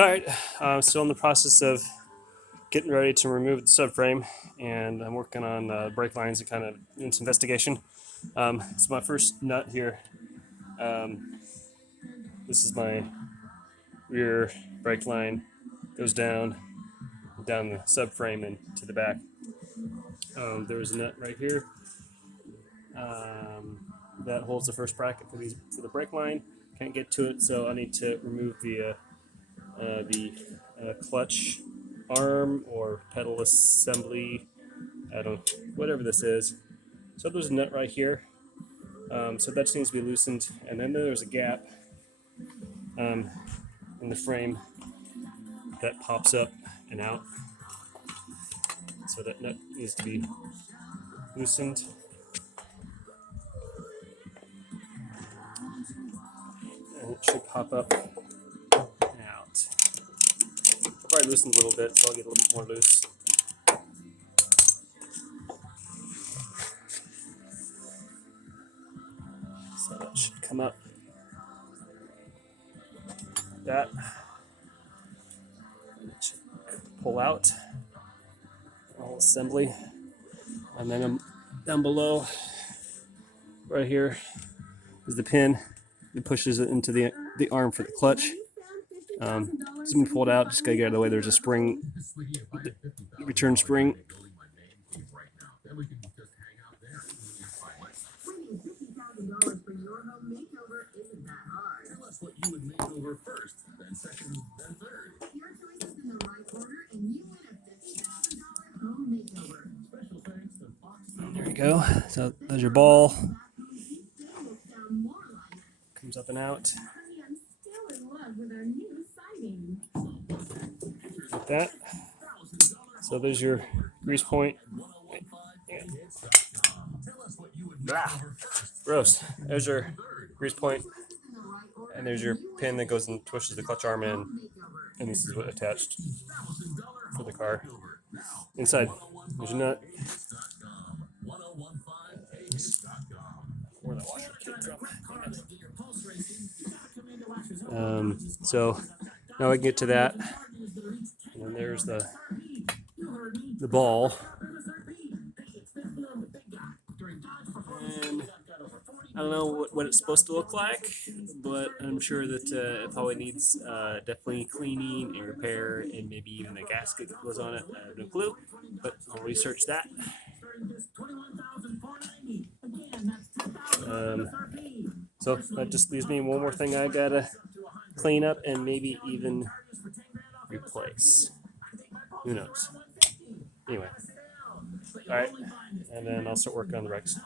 All right, I'm still in the process of getting ready to remove the subframe, and I'm working on brake lines and kind of doing some investigation. It's my first nut here. Um, this is my rear brake line, goes down the subframe and to the back. There was a nut right here that holds the first bracket for the brake line. Can't get to it, so I need to remove the clutch arm or pedal assembly. I don't, whatever this is. So there's a nut right here. So that just needs to be loosened, and then there's a gap in the frame that pops up and out. So that nut needs to be loosened. And it should pop up and out. I'll probably loosen a little bit, so I'll get a little bit more loose. So that should come up like that. And it should pull out all assembly. And then down below, right here, is the pin. It pushes it into the arm for the clutch. It's been pulled out. Just gotta get out of the way. There's a spring, the return spring. What you would make over first, then second, then third. Your choices in the right order, and you win a $50,000 home makeover. Special thanks to Fox. There you go. So there's your ball. Comes up and out. I'm still in love with our new siding. Like that. So there's your grease point. Ah, gross. There's your grease point. And there's your pin that goes and pushes the clutch arm in. And this is what attached for the car. Inside, there's a nut. Where the washer came from. So now I can get to that. And then there's the ball. And I don't know what it's supposed to look like, but I'm sure that it probably needs definitely cleaning and repair, and maybe even a gasket that goes on it. I have no clue, but I'll research that. So that just leaves me one more thing I gotta clean up and maybe even replace. Who knows? Anyway, all right, and then I'll start working on the Rex.